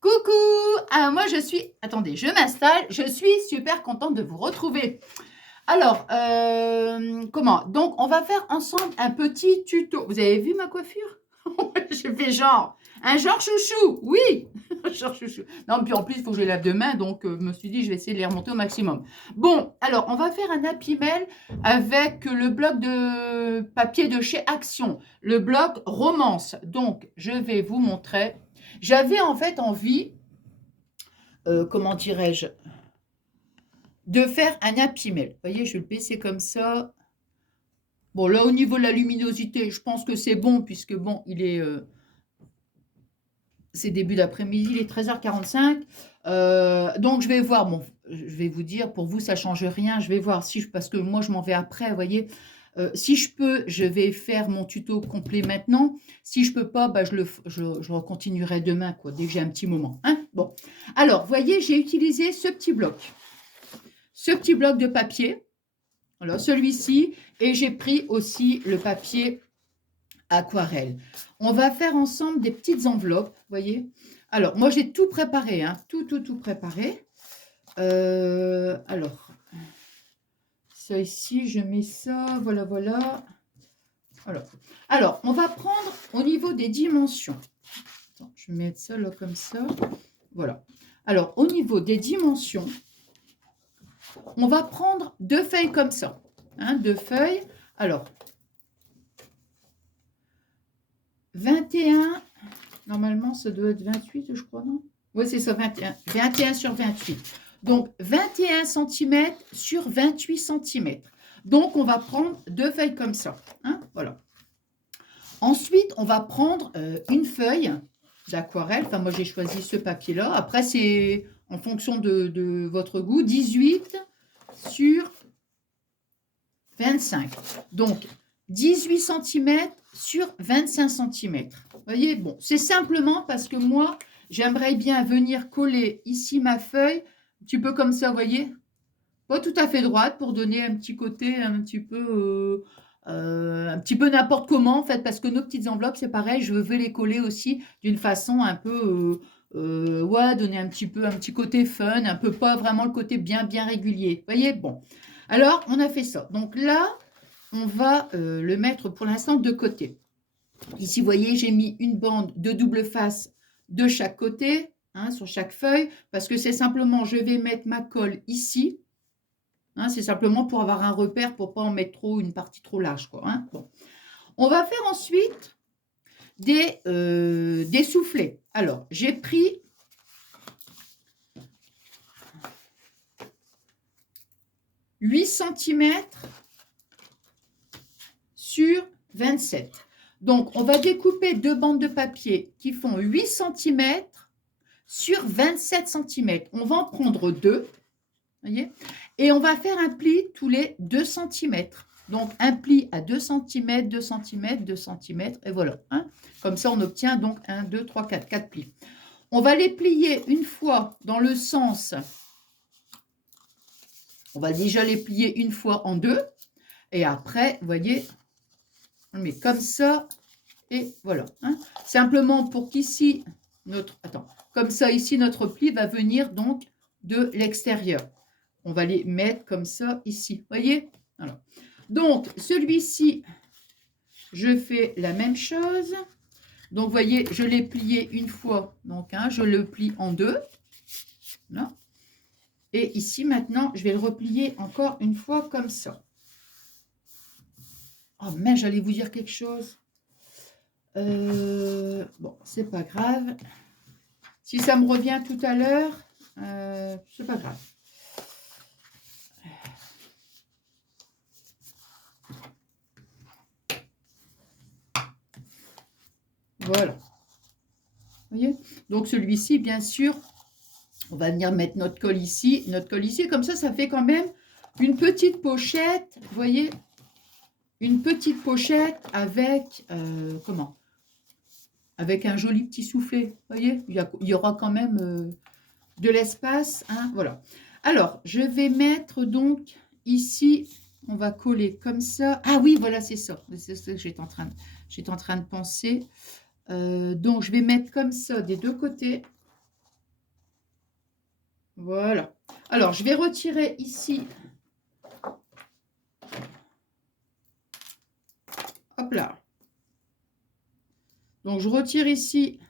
Coucou! Ah, moi, je suis... Attendez, je m'installe. Je suis super contente de vous retrouver. Alors, comment? Donc, on va faire ensemble un petit tuto. Vous avez vu ma coiffure? Je fais genre, un genre chouchou. Oui, genre chouchou. Non, puis en plus, il faut que je les lave demain. Donc, je me suis dit, je vais essayer de les remonter au maximum. Bon, alors, on va faire un Happy Mail avec le bloc de papier de chez Action. Le bloc romance. Donc, je vais vous montrer. J'avais en fait envie, comment dirais-je, de faire un Happy Mail. Vous voyez, je vais le baisser comme ça. Bon, là, au niveau de la luminosité, je pense que c'est bon, puisque bon, il est... c'est début d'après-midi, il est 13h45. Donc, je vais voir. Bon, je vais vous dire, pour vous, ça ne change rien. Je vais voir si parce que moi, je m'en vais après, vous voyez. Si je peux, je vais faire mon tuto complet maintenant. Si je peux pas, bah, je continuerai demain, quoi, dès que j'ai un petit moment. Hein, bon. Alors, vous voyez, j'ai utilisé ce petit bloc. Ce petit bloc de papier. Voilà, celui-ci. Et j'ai pris aussi le papier aquarelle. On va faire ensemble des petites enveloppes, vous voyez. Alors, moi, j'ai tout préparé, hein, tout préparé. Alors, ça ici, je mets ça, voilà, voilà. Alors, on va prendre au niveau des dimensions. Attends, je vais mettre ça là comme ça. Voilà. Alors, au niveau des dimensions, on va prendre 2 feuilles comme ça. Hein, 2 feuilles. Alors, 21, normalement, ça doit être 28, je crois, non? Oui, c'est ça, 21. 21 sur 28. Donc, 21 cm sur 28 cm. Donc, on va prendre 2 feuilles comme ça. Hein, voilà. Ensuite, on va prendre une feuille d'aquarelle. Enfin, moi, j'ai choisi ce papier-là. Après, c'est en fonction de votre goût. 18 sur 25. Donc, 18 cm sur 25 cm. Vous voyez, bon, c'est simplement parce que moi, j'aimerais bien venir coller ici ma feuille, un petit peu comme ça, vous voyez, pas tout à fait droite pour donner un petit côté un petit peu n'importe comment, en fait, parce que nos petites enveloppes, c'est pareil, je veux les coller aussi d'une façon un peu, ouais, donner un petit côté fun, un peu pas vraiment le côté bien régulier. Vous voyez, bon. Alors, on a fait ça. Donc là, on va le mettre pour l'instant de côté. Ici, vous voyez, j'ai mis une bande de double face de chaque côté, hein, sur chaque feuille, parce que c'est simplement, je vais mettre ma colle ici. Hein, c'est simplement pour avoir un repère, pour ne pas en mettre trop, une partie trop large, quoi. Hein. Bon. On va faire ensuite des soufflets. Alors, j'ai pris « 8 cm sur 27. Donc, on va découper 2 bandes de papier qui font 8 cm sur 27 cm. On va en prendre 2, voyez, et on va faire un pli tous les 2 cm. Donc, un pli à 2 cm, 2 cm, 2 cm, et voilà. Hein. Comme ça, on obtient donc 1, 2, 3, 4, 4 plis. On va les plier une fois dans le sens, on va déjà les plier une fois en deux, et après, vous voyez, on le met comme ça, et voilà. Hein. Simplement pour qu'ici, comme ça, ici, notre pli va venir donc de l'extérieur. On va les mettre comme ça ici, voyez. Alors, donc, celui-ci, je fais la même chose. Donc, vous voyez, je l'ai plié une fois. Donc, hein, je le plie en deux. Là. Et ici, maintenant, je vais le replier encore une fois comme ça. Oh, mais j'allais vous dire quelque chose. Bon, c'est pas grave. Si ça me revient tout à l'heure, c'est pas grave. Voilà. Vous voyez? Donc, celui-ci, bien sûr, on va venir mettre notre colle ici. Notre colle ici, comme ça fait quand même une petite pochette. Vous voyez? Une petite pochette avec, comment? Avec un joli petit soufflet. Vous voyez? Il y aura quand même de l'espace. Hein, voilà. Alors, je vais mettre donc ici, on va coller comme ça. Ah oui, voilà, c'est ça. C'est ça que j'étais en train de penser. Donc, je vais mettre comme ça des deux côtés. Voilà. Alors, je vais retirer ici. Hop là. Donc, je retire ici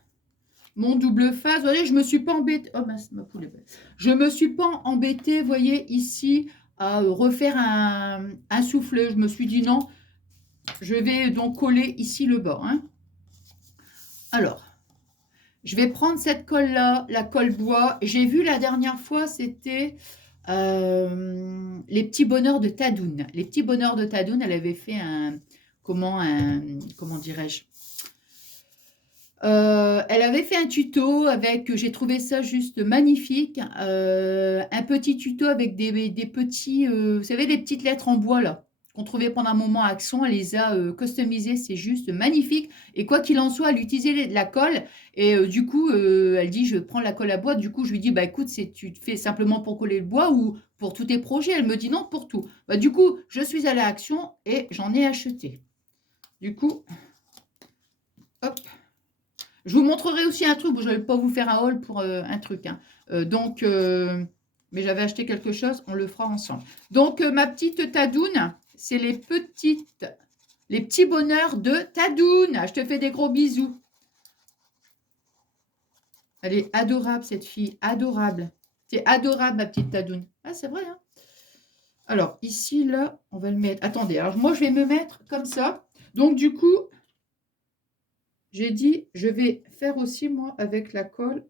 mon double face. Vous voyez, je ne me suis pas embêtée. Oh mince, ma poule est belle. Je ne me suis pas embêtée, vous voyez, ici, à refaire un soufflet. Je me suis dit non, je vais donc coller ici le bord. Hein. Alors, je vais prendre cette colle-là, la colle bois. J'ai vu la dernière fois, c'était les petits bonheurs de Tadoun. Les petits bonheurs de Tadoun, elle avait fait comment dirais-je, elle avait fait un tuto avec, j'ai trouvé ça juste magnifique, un petit tuto avec des petits, vous savez, les petites lettres en bois là, qu'on trouvait pendant un moment à Action, elle les a customisées, c'est juste magnifique. Et quoi qu'il en soit, elle utilisait la colle, et du coup, elle dit, je prends la colle à bois, du coup, je lui dis, bah écoute, tu te fais simplement pour coller le bois ou pour tous tes projets? Elle me dit non, pour tout. Bah, du coup, je suis allée à Action et j'en ai acheté. Du coup, hop. Je vous montrerai aussi un truc, je ne vais pas vous faire un haul pour un truc. Hein. Mais j'avais acheté quelque chose, on le fera ensemble. Donc, ma petite Tadoun, c'est les petits bonheurs de Tadoun. Je te fais des gros bisous. Elle est adorable, cette fille, adorable. C'est adorable, ma petite Tadoun. Ah, c'est vrai, hein. Alors, ici, là, on va le mettre. Attendez, alors moi, je vais me mettre comme ça. Donc, du coup, j'ai dit, je vais faire aussi, moi, avec la colle.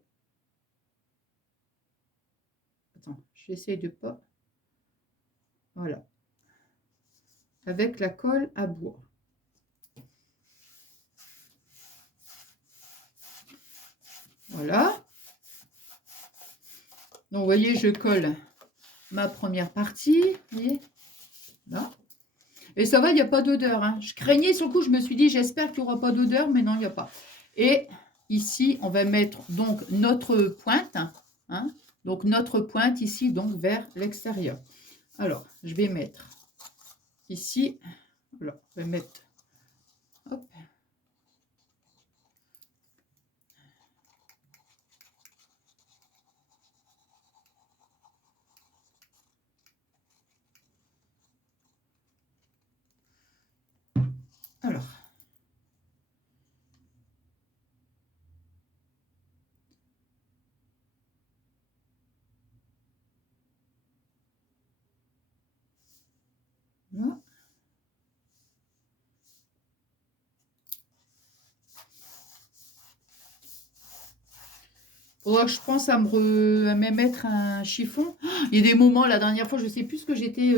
Attends, j'essaie de pas. Voilà. Avec la colle à bois. Voilà. Donc, vous voyez, je colle ma première partie. Vous voyez, là. Et ça va, il n'y a pas d'odeur. Hein. Je craignais sur le coup, je me suis dit, j'espère qu'il n'y aura pas d'odeur, mais non, il n'y a pas. Et ici, on va mettre donc notre pointe. Hein, donc, notre pointe ici, donc vers l'extérieur. Alors, je vais mettre ici. Voilà, je vais mettre. Hop. Alors. Là. Faudra que je pense à me mettre un chiffon. Il y a des moments, la dernière fois, je ne sais plus ce que j'étais...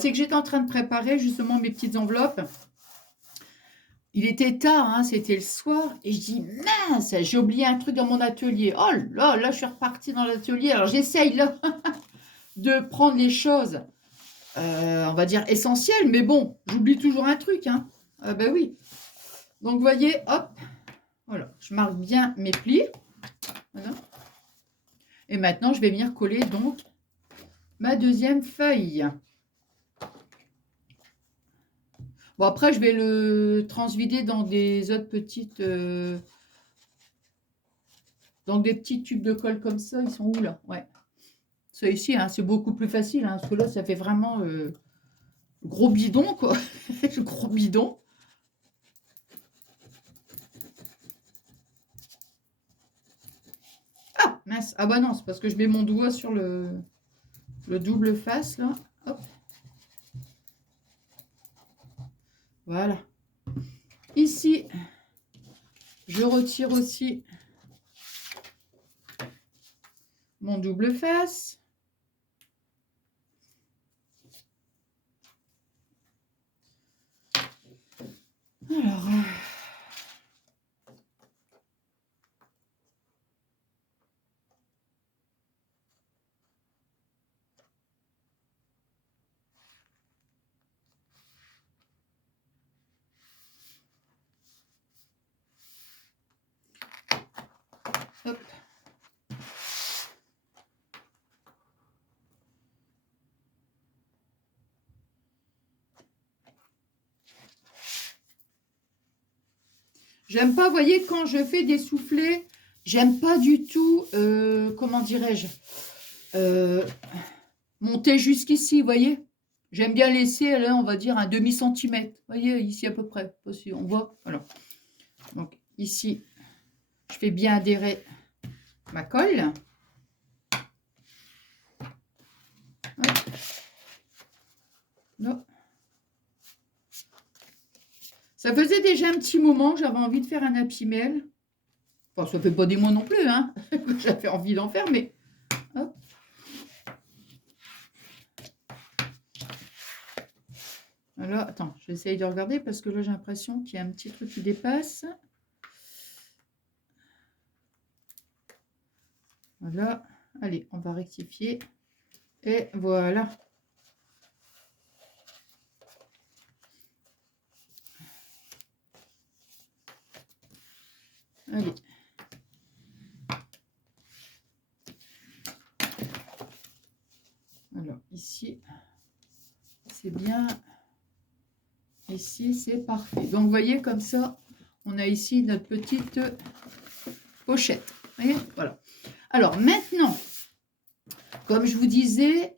c'est que j'étais en train de préparer justement mes petites enveloppes. Il était tard, hein, c'était le soir. Et je dis, mince, j'ai oublié un truc dans mon atelier. Oh là, là, je suis repartie dans l'atelier. Alors, j'essaye là de prendre les choses, on va dire, essentielles. Mais bon, j'oublie toujours un truc. Hein. Ben oui. Donc, vous voyez, hop. Voilà, je marque bien mes plis. Voilà. Et maintenant, je vais venir coller donc ma deuxième feuille. Bon, après, je vais le transvider dans des autres petites... donc, des petits tubes de colle comme ça. Ils sont où, là? Ouais. Ça, ici, hein, c'est beaucoup plus facile. Hein, parce que là, ça fait vraiment gros bidon, quoi. Gros bidon. Ah, mince. Ah bah non, c'est parce que je mets mon doigt sur le double face, là. Hop. Voilà. Ici, je retire aussi mon double face. Alors... hop. J'aime pas, vous voyez, quand je fais des soufflets, j'aime pas du tout, comment dirais-je, monter jusqu'ici, vous voyez. J'aime bien laisser, là, on va dire, un demi-centimètre. Vous voyez, ici à peu près. Si on voit, voilà. Donc, ici, je fais bien adhérer ma colle. Non. Ça faisait déjà un petit moment que j'avais envie de faire un Happy Mail. Enfin, ça fait pas des mois non plus, hein, que j'avais envie d'en faire, mais... Hop. Alors, attends, j'essaye de regarder parce que là, j'ai l'impression qu'il y a un petit truc qui dépasse. Voilà. Allez, on va rectifier. Et voilà. Allez. Alors, ici, c'est bien. Ici, c'est parfait. Donc, vous voyez, comme ça, on a ici notre petite pochette. Vous voyez, voilà. Alors, maintenant, comme je vous disais,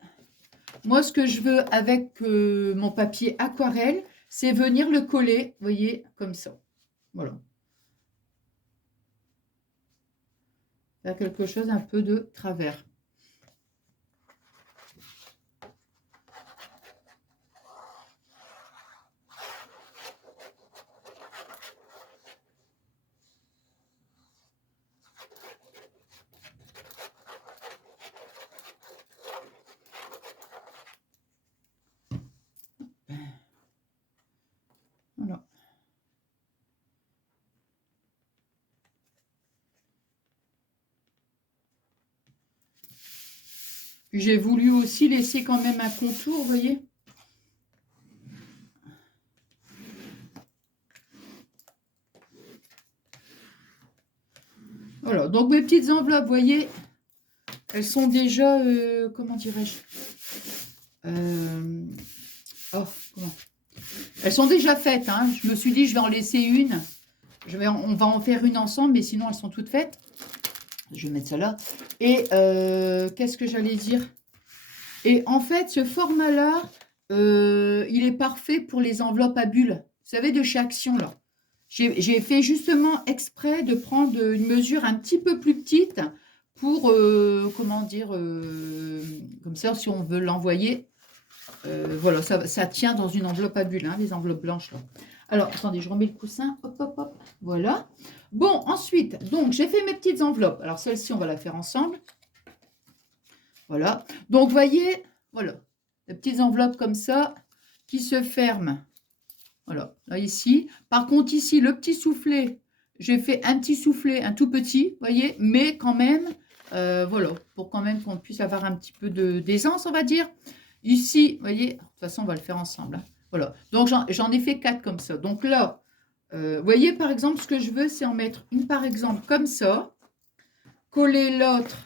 moi, ce que je veux avec mon papier aquarelle, c'est venir le coller, vous voyez, comme ça. Voilà. Faire quelque chose un peu de travers. Voilà. J'ai voulu aussi laisser quand même un contour, vous voyez. Voilà, donc mes petites enveloppes, vous voyez, elles sont déjà, comment dirais-je, oh, comment, elles sont déjà faites, hein. Je me suis dit, je vais en laisser une. On va en faire une ensemble, mais sinon, elles sont toutes faites. Je vais mettre ça là. Et qu'est-ce que j'allais dire? Et en fait, ce format-là, il est parfait pour les enveloppes à bulles. Vous savez, de chez Action, là. J'ai fait justement exprès de prendre une mesure un petit peu plus petite pour, comment dire, comme ça, si on veut l'envoyer, voilà, ça tient dans une enveloppe à bulles, hein, les enveloppes blanches, là. Alors, attendez, je remets le coussin. Hop, hop, hop. Voilà. Bon, ensuite, donc, j'ai fait mes petites enveloppes. Alors, celle-ci, on va la faire ensemble. Voilà. Donc, vous voyez, voilà, les petites enveloppes comme ça qui se ferment. Voilà, là, ici. Par contre, ici, le petit soufflet, j'ai fait un petit soufflet, un tout petit, vous voyez, mais quand même, voilà, pour quand même qu'on puisse avoir un petit peu d'aisance, on va dire. Ici, vous voyez, de toute façon, on va le faire ensemble, hein. Voilà, donc j'en ai fait 4 comme ça. Donc là, vous voyez, par exemple, ce que je veux, c'est en mettre une, par exemple, comme ça, coller l'autre,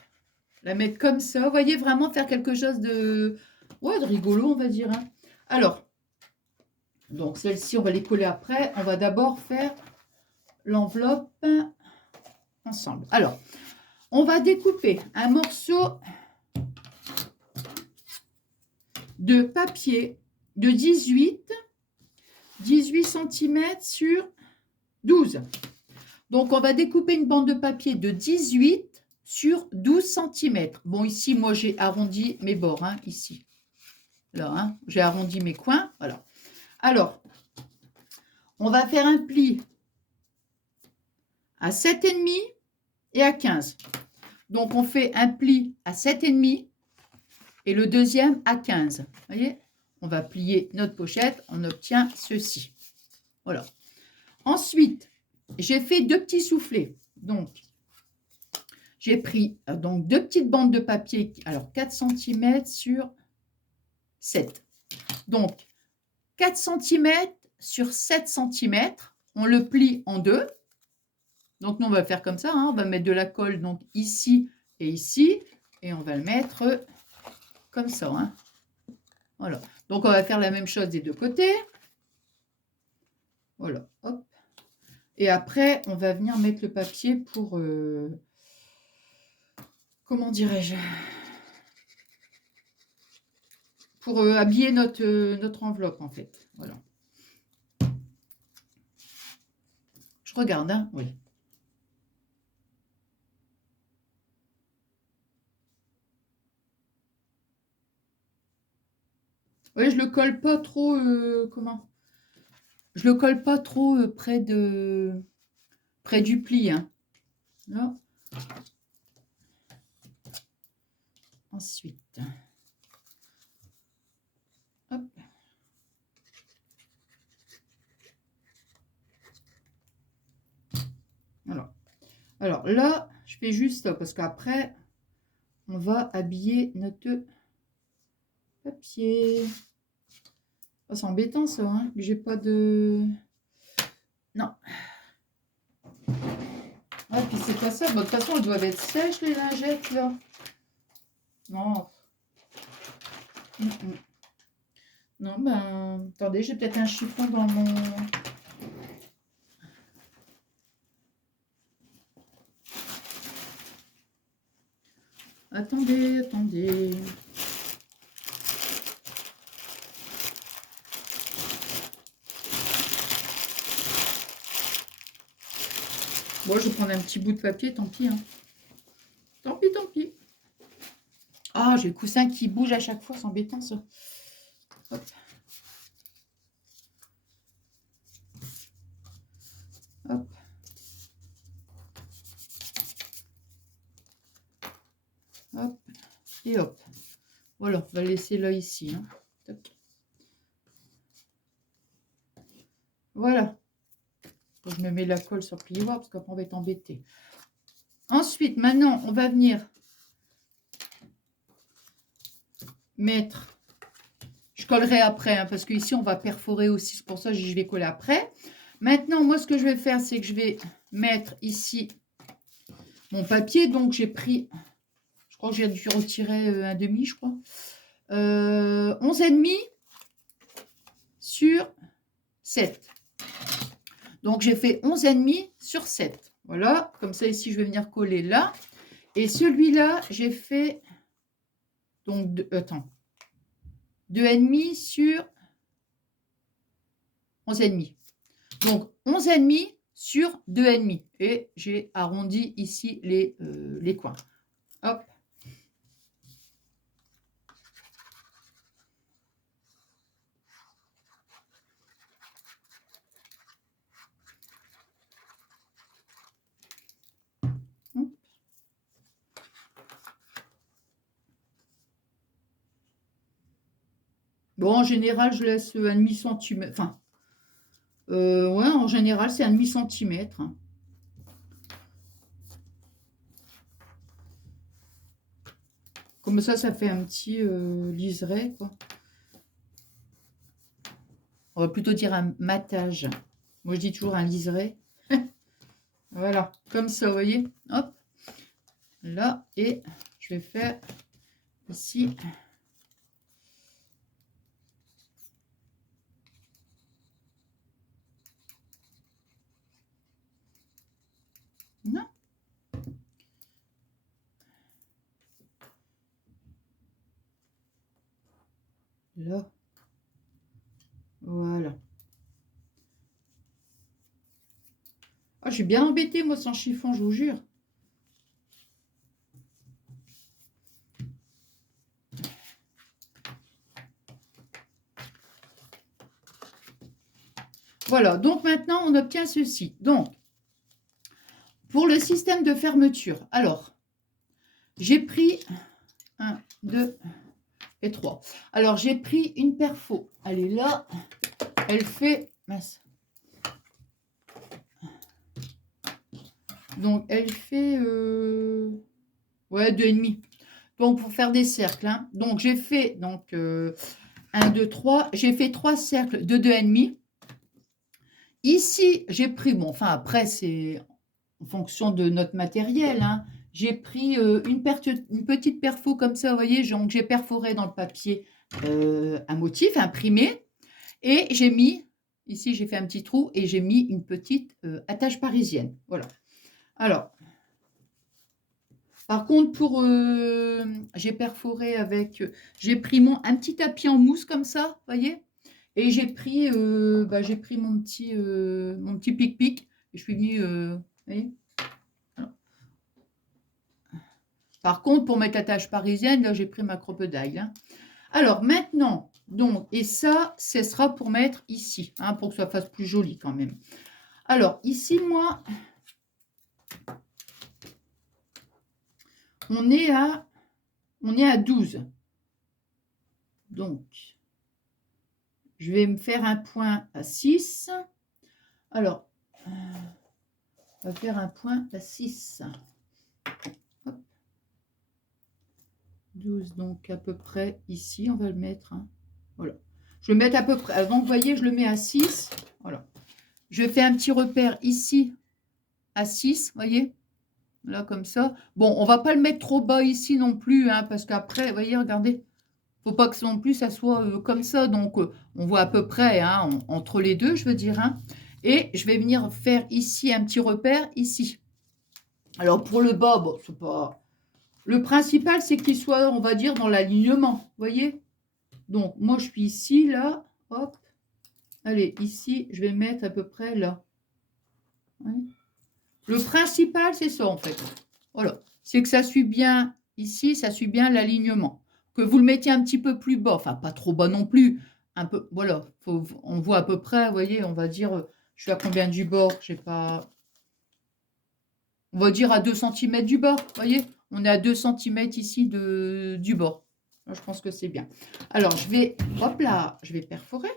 la mettre comme ça. Vous voyez, vraiment faire quelque chose de, ouais, de rigolo, on va dire, hein. Alors, donc celle-ci, on va les coller après. On va d'abord faire l'enveloppe ensemble. Alors, on va découper un morceau de papier de 18 cm sur 12. Donc, on va découper une bande de papier de 18 sur 12 cm. Bon, ici, moi, j'ai arrondi mes bords, hein, ici. Là, hein, j'ai arrondi mes coins, voilà. Alors, on va faire un pli à 7,5 et à 15. Donc, on fait un pli à 7,5 et le deuxième à 15. Vous voyez, on va plier notre pochette, on obtient ceci. Voilà. Ensuite, j'ai fait 2 petits soufflets. Donc, j'ai pris donc 2 petites bandes de papier, alors 4 cm sur 7. Donc, 4 cm sur 7 cm, on le plie en deux. Donc, nous, on va faire comme ça, hein. On va mettre de la colle donc ici et ici, et on va le mettre comme ça, hein. Voilà. Donc, on va faire la même chose des deux côtés. Voilà, hop. Et après, on va venir mettre le papier pour, comment dirais-je, pour habiller notre enveloppe, en fait. Voilà. Je regarde, hein, oui. Oui, je le colle pas trop, comment? Je le colle pas trop près du pli, hein. Là. Ensuite, hop. Voilà. Alors là, je fais juste parce qu'après, on va habiller notre papier. Oh, c'est embêtant ça, hein, que j'ai pas de... Non. Ah, puis c'est pas ça. Bon, de toute façon, elles doivent être sèches, les lingettes, là. Non. Non, ben... Attendez, j'ai peut-être un chiffon dans mon... Attendez, attendez. Bon, je vais prendre un petit bout de papier, tant pis, hein. Tant pis, tant pis. Ah, j'ai le coussin qui bouge à chaque fois, c'est embêtant, ça. Hop. Hop. Hop. Et hop. Voilà, on va le laisser là, ici, hein. Tac. Voilà. Je me mets la colle sur le plioir parce qu'après on va être embêté. Ensuite, maintenant, on va venir mettre... Je collerai après, hein, parce qu'ici, on va perforer aussi. C'est pour ça que je vais coller après. Maintenant, moi, ce que je vais faire, c'est que je vais mettre ici mon papier. Donc, j'ai pris... Je crois que j'ai dû retirer un demi, je crois. 11,5 sur 7. Donc, j'ai fait 11,5 sur 7. Voilà, comme ça, ici, je vais venir coller là. Et celui-là, j'ai fait... Donc, attends. 2,5 sur 11,5. Donc, 11,5 sur 2,5. Et j'ai arrondi ici les coins. Hop. Bon, en général, je laisse un demi-centimètre. Enfin, ouais, en général, c'est un demi-centimètre. Comme ça fait un petit liseré, quoi. On va plutôt dire un matage. Moi, je dis toujours un liseré. Voilà, comme ça, vous voyez. Hop. Là, et je vais faire ici. Non. Là. Voilà. Ah, je suis bien embêtée, moi, sans chiffon, je vous jure. Voilà, donc maintenant, on obtient ceci. Donc, pour le système de fermeture, alors, j'ai pris 1, 2 et 3. Alors, j'ai pris une perfo. Elle est là. Elle fait... Mince. Donc, elle fait... ouais, 2,5. Donc, pour faire des cercles. Hein. Donc, j'ai fait... Donc, 1, 2, 3. J'ai fait 3 cercles de 2,5. Ici, j'ai pris... Bon, enfin, après, c'est en fonction de notre matériel. Hein. J'ai pris une petite perfo comme ça, vous voyez. Donc, j'ai perforé dans le papier un motif imprimé. Et j'ai mis... Ici, j'ai fait un petit trou et j'ai mis une petite attache parisienne. Voilà. Alors, Par contre, pour j'ai perforé avec, j'ai pris un petit tapis en mousse comme ça, voyez? Et j'ai pris mon petit pic-pic. Et je suis venue, voyez? Voilà. Par contre, pour mettre la tâche parisienne, là, j'ai pris ma crocodile, hein. Alors maintenant, donc, et ça, ce sera pour mettre ici, hein, pour que ça fasse plus joli quand même. Alors ici, moi, on est à 12. Donc, je vais me faire un point à 6. Alors, on va faire un point à 6. Hop. 12, donc à peu près ici, on va le mettre, hein. Voilà. Je vais le mettre à peu près. Donc, vous voyez, je le mets à 6. Voilà. Je fais un petit repère ici à 6, voyez? Là, comme ça. Bon, on va pas le mettre trop bas ici non plus, hein, parce qu'après, vous voyez, regardez. Faut pas que non plus ça soit comme ça. Donc, on voit à peu près, hein, entre les deux, je veux dire, hein. Et je vais venir faire ici un petit repère, ici. Alors, pour le bas, bon, c'est pas... Le principal, c'est qu'il soit, on va dire, dans l'alignement, vous voyez? Donc, moi, je suis ici, là, hop. Allez, ici, je vais mettre à peu près là. Ouais. Le principal, c'est ça, en fait. Voilà. C'est que ça suit bien, ici, ça suit bien l'alignement. Que vous le mettiez un petit peu plus bas, enfin, pas trop bas non plus. Un peu, voilà. On voit à peu près, vous voyez, on va dire, je suis à combien du bord? Je sais pas. On va dire à 2 cm du bord, vous voyez? On est à 2 cm ici du bord. Là, je pense que c'est bien. Alors, je vais, hop là, je vais perforer.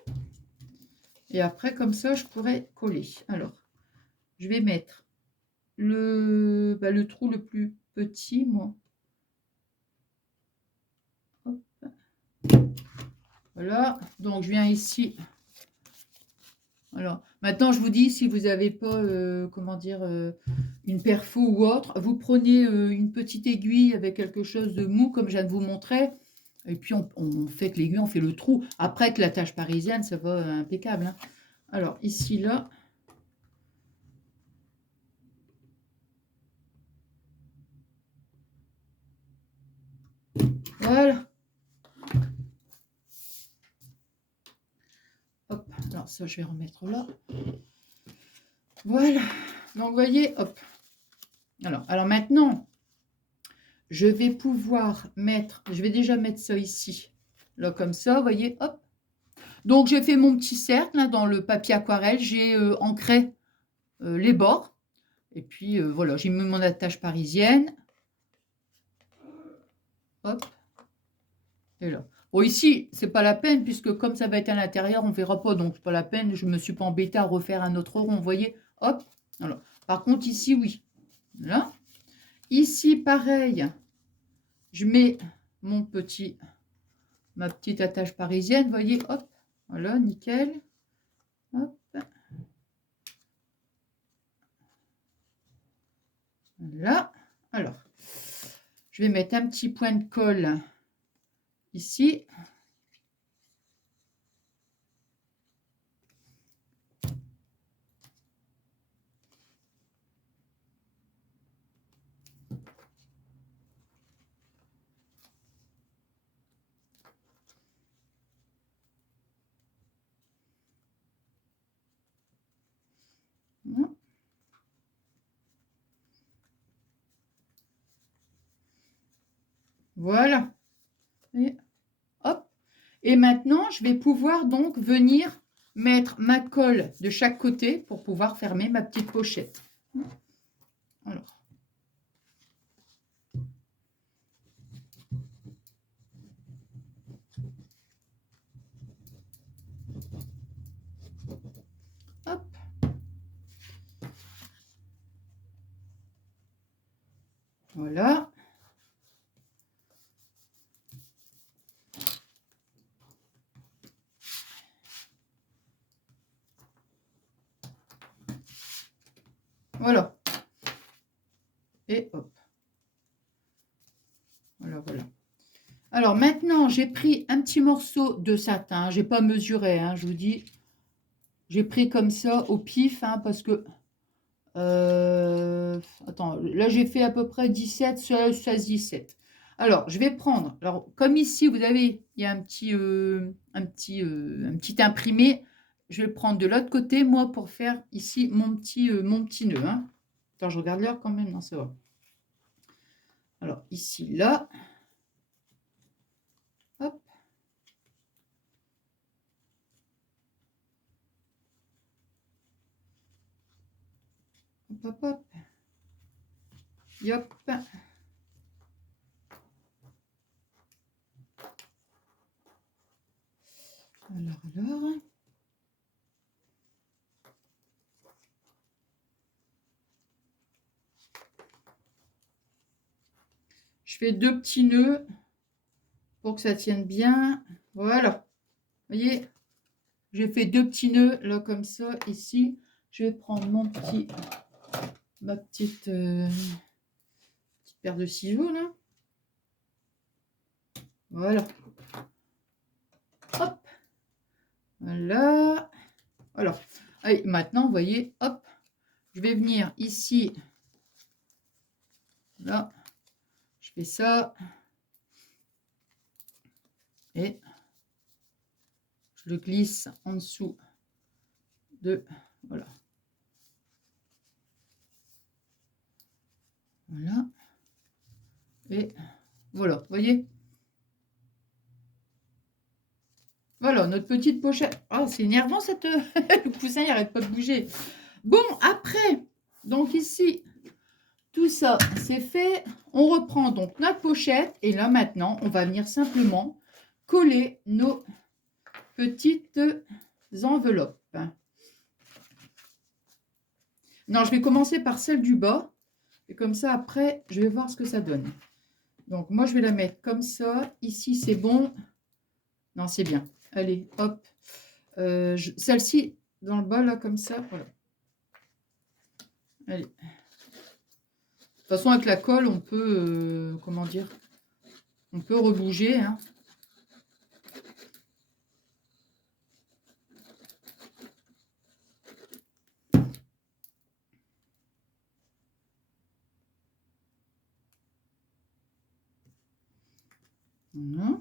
Et après, comme ça, je pourrais coller. Alors, je vais mettre le trou le plus petit, moi. Hop. Voilà. Donc, je viens ici. Alors, maintenant, je vous dis, si vous n'avez pas, comment dire, une perfo ou autre, vous prenez une petite aiguille avec quelque chose de mou, comme je viens de vous montrer. Et puis, on fait que l'aiguille, on fait le trou. Après, que la tâche parisienne, ça va impeccable, hein. Alors, ici, là. Voilà. Hop. Alors, ça, je vais remettre là. Voilà. Donc, vous voyez, hop. Alors maintenant, je vais pouvoir mettre, je vais déjà mettre ça ici. Là, comme ça, vous voyez, hop. Donc, j'ai fait mon petit cercle là, dans le papier aquarelle. J'ai ancré les bords. Et puis, voilà, j'ai mis mon attache parisienne. Hop. Et là. Bon, ici, c'est pas la peine, puisque comme ça va être à l'intérieur, on ne verra pas. Donc, c'est pas la peine. Je ne me suis pas embêtée à refaire un autre rond. Vous voyez, hop. Voilà. Par contre, ici, oui. Là. Ici, pareil. Je mets ma petite attache parisienne. Vous voyez, hop. Voilà, nickel. Hop. Voilà. Alors, je vais mettre un petit point de colle ici. Voilà. Et hop. Et maintenant, je vais pouvoir donc venir mettre ma colle de chaque côté pour pouvoir fermer ma petite pochette. Alors. Hop. Voilà. Voilà. Et hop. Voilà, voilà. Alors maintenant, j'ai pris un petit morceau de satin. Je n'ai pas mesuré, hein, je vous dis. J'ai pris comme ça au pif, hein, parce que Attends, là j'ai fait à peu près 17, 16, 16, 17. Alors, je vais prendre, alors comme ici, vous avez, il y a un petit imprimé, je vais prendre de l'autre côté, moi, pour faire ici mon petit nœud. Hein. Attends, je regarde l'heure quand même, non, ça va. Alors, ici, là. Hop. Hop, hop, hop. Yop. Alors. Je fais 2 petits nœuds pour que ça tienne bien. Voilà. Vous voyez, j'ai fait 2 petits nœuds là comme ça ici. Je vais prendre ma petite paire de ciseaux là. Voilà. Hop. Voilà. Alors, allez, maintenant, vous voyez, hop, je vais venir ici. Là, je fais ça. Et je le glisse en dessous de... Voilà. Voilà. Et voilà, vous voyez. Voilà, notre petite pochette. Ah, c'est énervant, cette... le coussin, il n'arrête pas de bouger. Bon, après, donc ici, tout ça, c'est fait. On reprend donc notre pochette. Et là, maintenant, on va venir simplement coller nos petites enveloppes. Non, je vais commencer par celle du bas. Et comme ça, après, je vais voir ce que ça donne. Donc, moi, je vais la mettre comme ça. Ici, c'est bon. Non, c'est bien. Allez, hop. Celle-ci, dans le bas, là, comme ça. Voilà. Allez. De toute façon, avec la colle, on peut, comment dire, on peut rebouger. Hein. Voilà.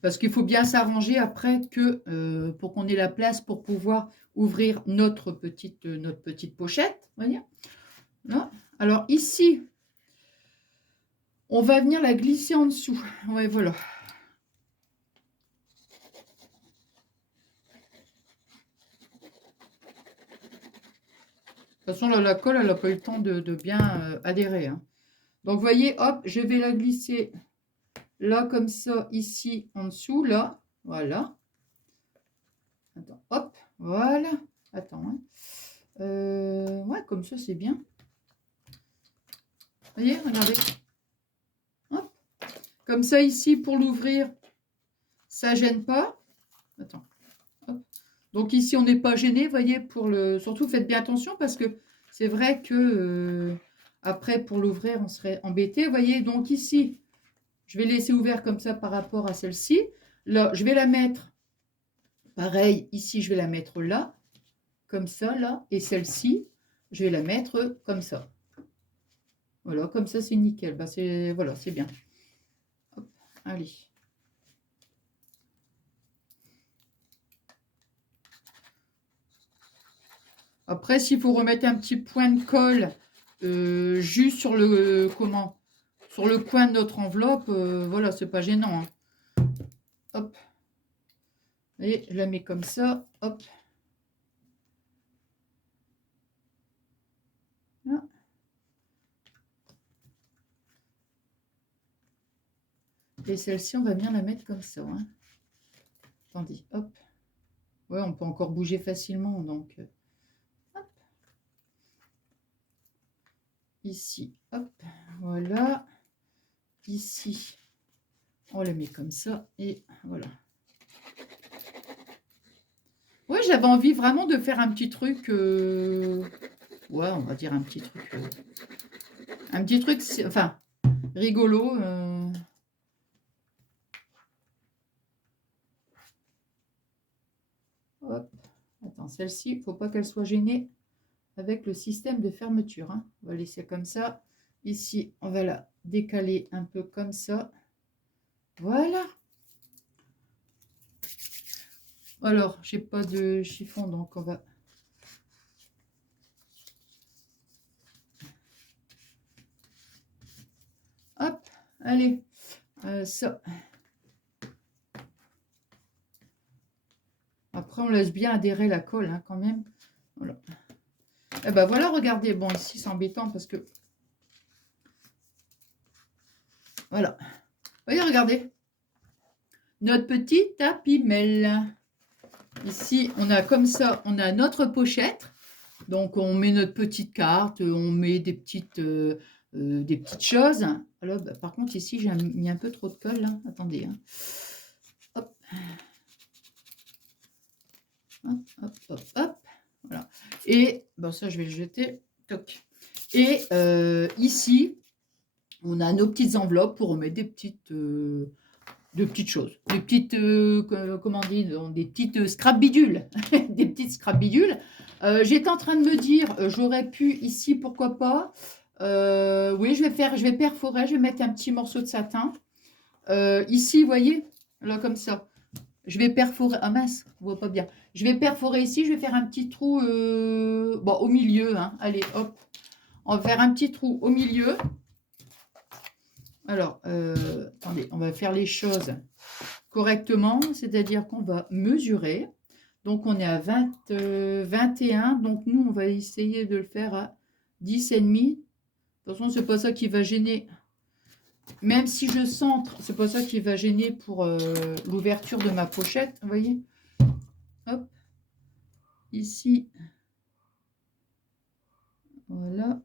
Parce qu'il faut bien s'arranger après que pour qu'on ait la place pour pouvoir ouvrir notre petite pochette. Voyez là. Alors ici, on va venir la glisser en dessous. Ouais, voilà. De toute façon, là, la colle, elle n'a pas eu le temps de bien adhérer. Hein. Donc, vous voyez, hop, je vais la glisser là, comme ça, ici, en dessous, là. Voilà. Attends, hop, voilà. Attends. Hein. Ouais, comme ça, c'est bien. Vous voyez, regardez. Hop. Comme ça, ici, pour l'ouvrir, ça ne gêne pas. Attends. Hop. Donc, ici, on n'est pas gêné, vous voyez, pour le... Surtout, faites bien attention parce que c'est vrai que... après, pour l'ouvrir, on serait embêté. Vous voyez, donc ici, je vais laisser ouvert comme ça par rapport à celle-ci. Là, je vais la mettre, pareil, ici, je vais la mettre là, comme ça, là. Et celle-ci, je vais la mettre comme ça. Voilà, comme ça, c'est nickel. Bah, voilà, c'est bien. Hop, allez. Après, s'il faut remettre un petit point de colle juste sur le sur le coin de notre enveloppe, voilà, c'est pas gênant. Hein. Hop. Et je la mets comme ça. Hop. Là. Et celle-ci, on va bien la mettre comme ça. Hein. Attendez, hop. Ouais, on peut encore bouger facilement, donc. Hop. Ici, hop. Voilà. Ici, on la met comme ça. Et voilà. Ouais, j'avais envie vraiment de faire un petit truc. Ouais, on va dire un petit truc. Un petit truc, enfin, rigolo. Attends, celle-ci, il ne faut pas qu'elle soit gênée avec le système de fermeture. Hein. On va laisser comme ça. Ici, on va la décaler un peu comme ça. Voilà. Alors, j'ai pas de chiffon, donc on va... Hop, allez, ça. Après, on laisse bien adhérer la colle, hein, quand même. Voilà. Et ben voilà, regardez. Bon, ici, c'est embêtant parce que... Voilà. Voyez, regardez. Notre petit tapis mail. Ici, on a comme ça, on a notre pochette. Donc, on met notre petite carte, on met des petites choses. Alors, bah, par contre, ici, j'ai mis un peu trop de colle. Là. Attendez. Hein. Hop. Hop, hop, hop, hop. Voilà. Et, bon, ça, je vais le jeter. Toc. Et ici, on a nos petites enveloppes pour remettre des petites choses. Des petites, comment on dit, des petites scrap bidules. Des petites scrap bidules. J'étais en train de me dire, j'aurais pu ici, pourquoi pas. Oui, je vais perforer, je vais mettre un petit morceau de satin. Ici, vous voyez, là comme ça. Je vais perforer. Ah mince, on voit pas bien. Je vais perforer ici, je vais faire un petit trou bon, au milieu. Hein. Allez, hop. On va faire un petit trou au milieu. Alors, attendez, on va faire les choses correctement, c'est-à-dire qu'on va mesurer. Donc, on est à 21. Donc, nous, on va essayer de le faire à 10,5. De toute façon, c'est pas ça qui va gêner. Même si je centre, c'est pas ça qui va gêner pour l'ouverture de ma pochette. Vous voyez? Hop. Ici. Voilà.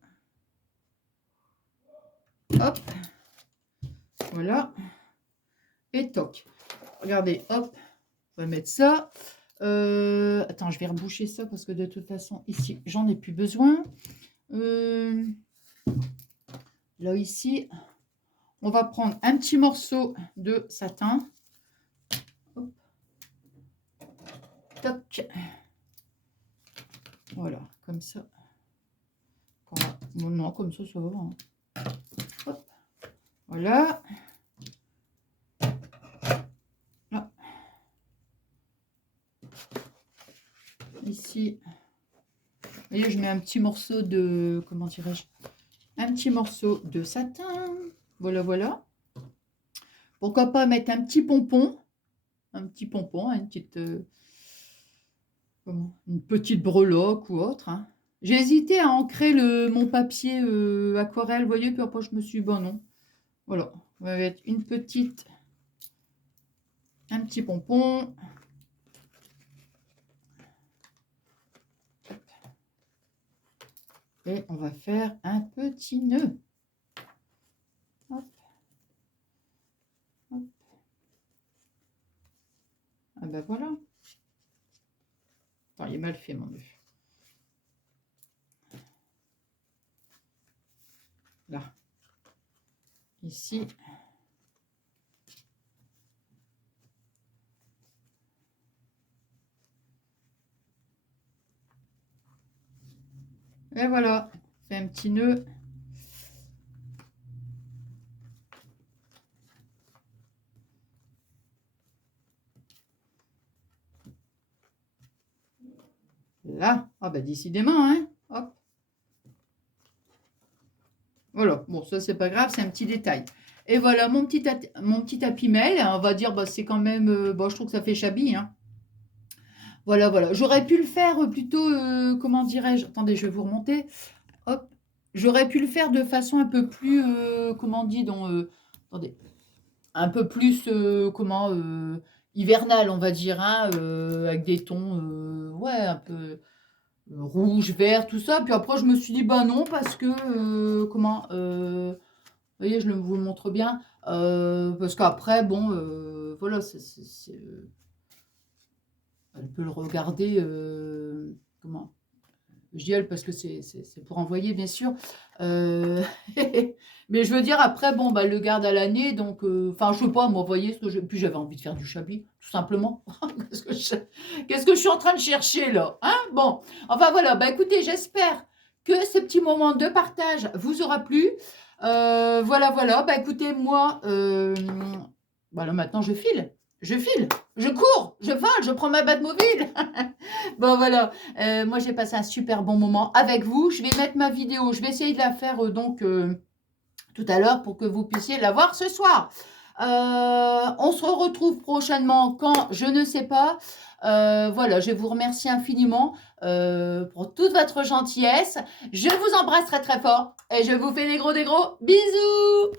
Hop. Voilà. Et toc. Regardez, hop. On va mettre ça. Attends, je vais reboucher ça parce que de toute façon, ici, j'en ai plus besoin. Là, ici, on va prendre un petit morceau de satin. Hop. Toc. Voilà, comme ça. Bon, non, comme ça, ça va. Hein. Hop. Voilà. Là. Ici. Vous voyez, je mets un petit morceau de... Comment dirais-je? Un petit morceau de satin. Voilà, voilà. Pourquoi pas mettre un petit pompon. Un petit pompon, une petite... une petite breloque ou autre. Hein. J'ai hésité à ancrer mon papier aquarelle, vous voyez, puis après je me suis dit, bon non. Voilà, on va mettre une petite... Un petit pompon. Et on va faire un petit nœud. Hop. Hop. Ah ben voilà. Attends, il est mal fait mon nœud. Là. Ici. Et voilà. Fait un petit nœud. Là. Ah ben décidément, hein. Hop. Voilà, bon, ça, c'est pas grave, c'est un petit détail. Et voilà, mon petit tapis mail, on va dire, bah, c'est quand même, bon, je trouve que ça fait shabby, hein. Voilà, voilà. J'aurais pu le faire plutôt, comment dirais-je? Attendez, je vais vous remonter. Hop. J'aurais pu le faire de façon un peu plus, comment on dit, attendez, un peu plus, hivernale, on va dire, hein, avec des tons, ouais, un peu rouge, vert, tout ça. Puis après, je me suis dit, bah non, parce que, vous voyez, vous le montre bien. Parce qu'après, bon, voilà, elle peut le regarder, Je dis elle parce que c'est pour envoyer, bien sûr. Mais je veux dire, après, bon, bah, le garde à l'année, donc, enfin, je sais pas, moi, vous voyez, ce que puis j'avais envie de faire du chablis, tout simplement. Qu'est-ce que je suis en train de chercher, là? Hein? Bon, enfin, voilà, bah, écoutez, j'espère que ce petit moment de partage vous aura plu. Voilà, voilà, bah, écoutez, moi, voilà, maintenant, je file, je cours, je vole, je prends ma Batmobile. Bon, voilà. Moi, j'ai passé un super bon moment avec vous. Je vais mettre ma vidéo. Je vais essayer de la faire tout à l'heure pour que vous puissiez la voir ce soir. On se retrouve prochainement quand je ne sais pas. Voilà, je vous remercie infiniment pour toute votre gentillesse. Je vous embrasse très très fort et je vous fais des gros bisous.